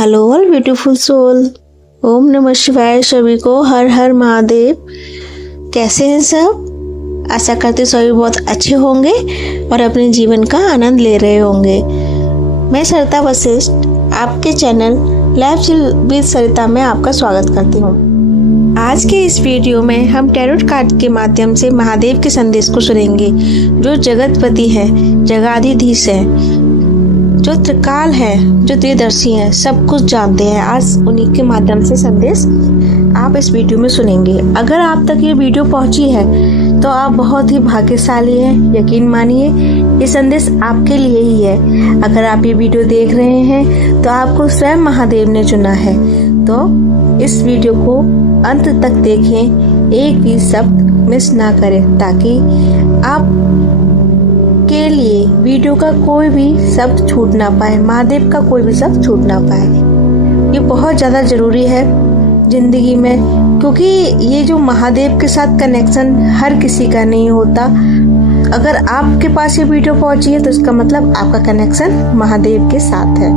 Hello all beautiful soul. Om Namah Shivaya. सभी को हर हर महादेव। कैसे हैं सब? आशा करते सभी बहुत अच्छे होंगे और अपने जीवन का आनंद ले रहे होंगे। मैं सरिता वशिष्ठ आपके चैनल लाइफ चिल विद सरिता में आपका स्वागत करती हूँ। आज के इस वीडियो में हम टैरोट कार्ड के माध्यम से महादेव के संदेश को सुनेंगे, जो जगतपति है, जगाधीधीश है, जो त्रिकाल है, जो त्रिदर्शी है, सब कुछ जानते हैं। आज उन्हीं के माध्यम से संदेश आप इस वीडियो में सुनेंगे। अगर आप तक ये वीडियो पहुंची है तो आप बहुत ही भाग्यशाली हैं। यकीन मानिए ये संदेश आपके लिए ही है। अगर आप ये वीडियो देख रहे हैं तो आपको स्वयं महादेव ने चुना है। तो इस वीडियो को अंत तक देखें, एक भी शब्द मिस ना करें, ताकि आप के लिए वीडियो का कोई भी शब्द छूट ना पाए, महादेव का कोई भी शब्द छूट ना पाए। ये बहुत ज़्यादा ज़रूरी है जिंदगी में, क्योंकि ये जो महादेव के साथ कनेक्शन हर किसी का नहीं होता। अगर आपके पास ये वीडियो पहुंची है तो इसका मतलब आपका कनेक्शन महादेव के साथ है।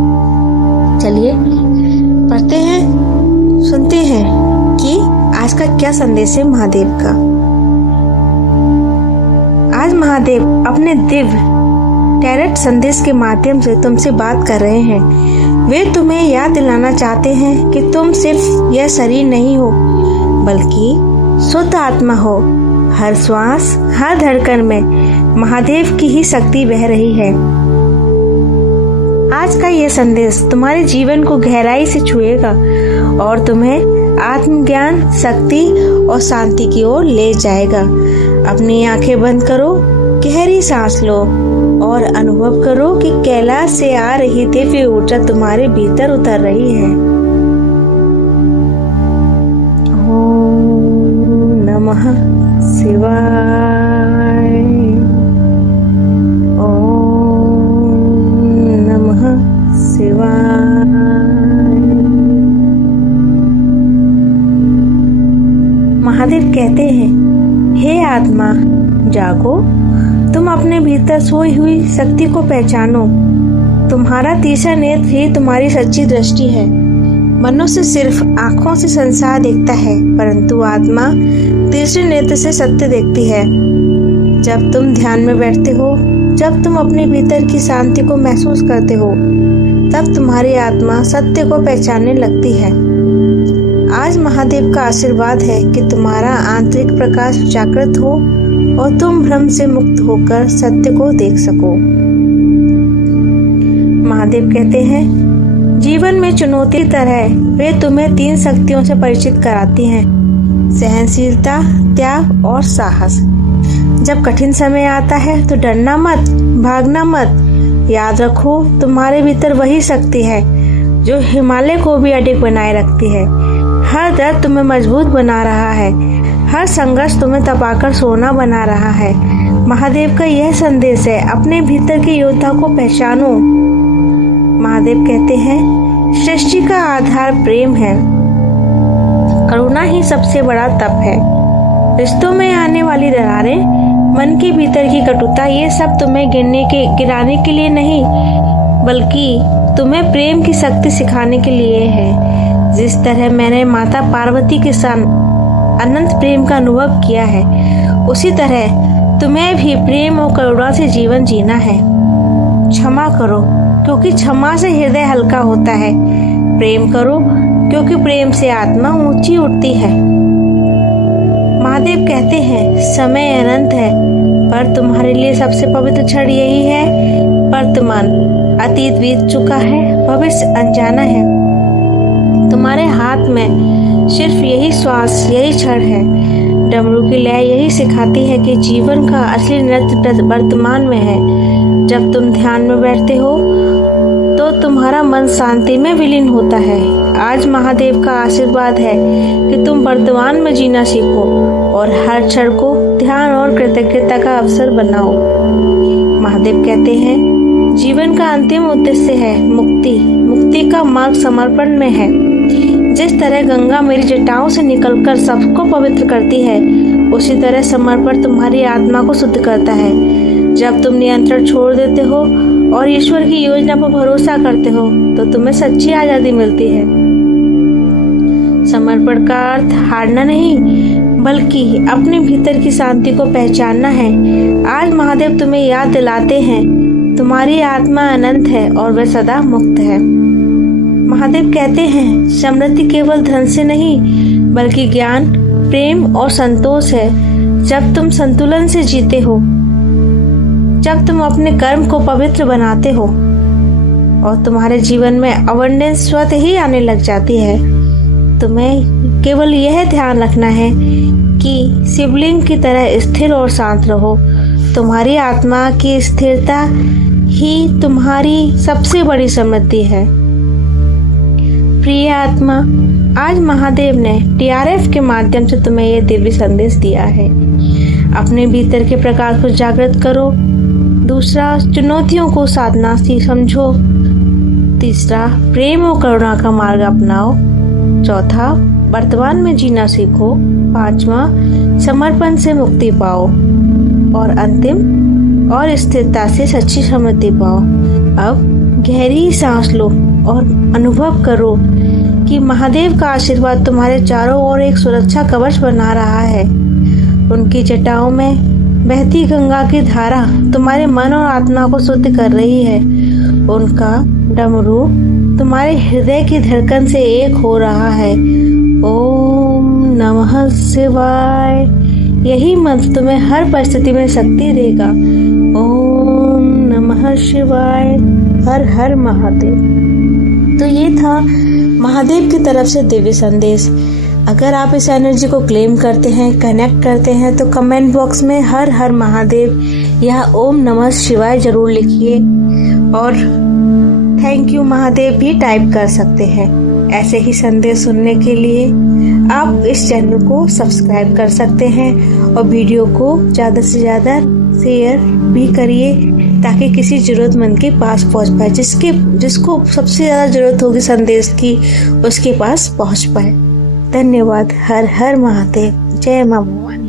चलिए पढ़ते हैं, सुनते हैं कि आज का क्या संदेश है महादेव का। आज महादेव अपने दिव्य टैरोट संदेश के माध्यम से तुमसे बात कर रहे हैं। वे तुम्हें याद दिलाना चाहते हैं कि तुम सिर्फ यह शरीर नहीं हो, बल्कि शुद्ध आत्मा हो। हर श्वास, हर धड़कन में महादेव की ही शक्ति बह रही है। आज का यह संदेश तुम्हारे जीवन को गहराई से छुएगा और तुम्हें आत्मज्ञान, शक्ति और शांति की ओर ले जाएगा। अपनी आंखें बंद करो, गहरी सांस लो और अनुभव करो कि कैलाश से आ रही दिव्य ऊर्जा तुम्हारे भीतर उतर रही है। ओम नमः शिवाय। ओम नमः शिवाय। महादेव कहते हैं, हे आत्मा जागो, तुम अपने भीतर सोई हुई शक्ति को पहचानो। तुम्हारा तीसरा नेत्र ही तुम्हारी सच्ची दृष्टि है। मनुष्य सिर्फ आंखों से संसार देखता है, परंतु आत्मा तीसरे नेत्र से सत्य देखती है। जब तुम ध्यान में बैठते हो, जब तुम अपने भीतर की शांति को महसूस करते हो, तब तुम्हारी आत्मा सत्य को पहचानने लगती है। आज महादेव का आशीर्वाद है कि तुम्हारा आंतरिक प्रकाश जागृत हो और तुम भ्रम से मुक्त होकर सत्य को देख सको। महादेव कहते हैं, जीवन में चुनौती की तरह वे तुम्हें 3 शक्तियों से परिचित कराती हैं: सहनशीलता, त्याग और साहस। जब कठिन समय आता है तो डरना मत, भागना मत। याद रखो, तुम्हारे भीतर वही शक्ति है जो हिमालय को भी अडिग बनाए रखती है। हर दर्द तुम्हें मजबूत बना रहा है, हर संघर्ष तुम्हें तपाकर सोना बना रहा है। महादेव का यह संदेश है, अपने भीतर के योद्धा को पहचानो। महादेव कहते हैं, सृष्टि का आधार प्रेम है, करुणा ही सबसे बड़ा तप है। रिश्तों में आने वाली दरारें, मन के भीतर की कटुता, ये सब तुम्हें गिराने के लिए नहीं, बल्कि तुम्हें प्रेम की शक्ति सिखाने के लिए है। जिस तरह मैंने माता पार्वती के साथ अनंत प्रेम का अनुभव किया है, उसी तरह तुम्हें भी प्रेम और करुणा से जीवन जीना है। क्षमा करो, क्योंकि क्षमा से हृदय हल्का होता है। प्रेम करो, क्योंकि प्रेम से आत्मा ऊंची उठती है। महादेव कहते हैं, समय अनंत है, पर तुम्हारे लिए सबसे पवित्र क्षण यही है। वर्तमान, अतीत बीत चुका है, भविष्य अनजाना है। तुम्हारे हाथ में सिर्फ यही श्वास, यही क्षण है। डमरू की लय यही सिखाती है कि जीवन का असली नृत्य वर्तमान में है। जब तुम ध्यान में बैठते हो तो तुम्हारा मन शांति में विलीन होता है। आज महादेव का आशीर्वाद है कि तुम वर्तमान में जीना सीखो और हर क्षण को ध्यान और कृतज्ञता का अवसर बनाओ। महादेव कहते हैं, जीवन का अंतिम उद्देश्य है मुक्ति। मुक्ति का मार्ग समर्पण में है। जिस तरह गंगा मेरी जटाओं से निकलकर सबको पवित्र करती है, उसी तरह समर्पण तुम्हारी आत्मा को शुद्ध करता है। जब तुम नियंत्रण छोड़ देते हो और ईश्वर की योजना पर भरोसा करते हो तो तुम्हें सच्ची आजादी मिलती है। समर्पण का अर्थ हारना नहीं, बल्कि अपने भीतर की शांति को पहचानना है। आज महादेव तुम्हें याद दिलाते हैं, तुम्हारी आत्मा अनंत है और वह सदा मुक्त है। महादेव कहते हैं, समृद्धि केवल धन से नहीं, बल्कि ज्ञान, प्रेम और संतोष है। जब तुम संतुलन से जीते हो, जब तुम अपने कर्म को पवित्र बनाते हो और तुम्हारे जीवन में अबंडेंस स्वतः ही आने लग जाती है, तुम्हें केवल यह ध्यान रखना है कि शिवलिंग की तरह स्थिर और शांत रहो। तुम्हारी आत्मा की स्थिरता ही तुम्हारी सबसे बड़ी समृद्धि है। प्रिय आत्मा, आज महादेव ने TRF के माध्यम से तुम्हें यह दिव्य संदेश दिया है। अपने भीतर के प्रकाश को जागृत करो। दूसरा, चुनौतियों को साधना से समझो। तीसरा, प्रेम और करुणा का मार्ग अपनाओ। चौथा, वर्तमान में जीना सीखो। पांचवा, समर्पण से मुक्ति पाओ। और अंतिम, और स्थिरता से सच्ची समृद्धि पाओ। अब गहरी सांस लो और अनुभव करो कि महादेव का आशीर्वाद तुम्हारे चारों ओर एक सुरक्षा कवच बना रहा है। उनकी जटाओं में बहती गंगा की धारा तुम्हारे मन और आत्मा को शुद्ध कर रही है। उनका डमरू तुम्हारे हृदय की धड़कन से एक हो रहा है। ओम नमः शिवाय। यही मंत्र तुम्हें हर परिस्थिति में शक्ति देगा। ओम नमः शिवाय। हर हर महादेव। तो ये था महादेव की तरफ से दिव्य संदेश। अगर आप इस एनर्जी को क्लेम करते हैं, कनेक्ट करते हैं, तो कमेंट बॉक्स में हर हर महादेव या ओम नमः शिवाय जरूर लिखिए और थैंक यू महादेव भी टाइप कर सकते हैं। ऐसे ही संदेश सुनने के लिए आप इस चैनल को सब्सक्राइब कर सकते हैं और वीडियो को ज़्यादा से ज़्यादा शेयर भी करिए ताकि किसी ज़रूरतमंद के पास पहुंच पाए। जिसको सबसे ज़्यादा ज़रूरत होगी संदेश की, उसके पास पहुंच पाए। धन्यवाद। हर हर महादेव। जय मां भवानी।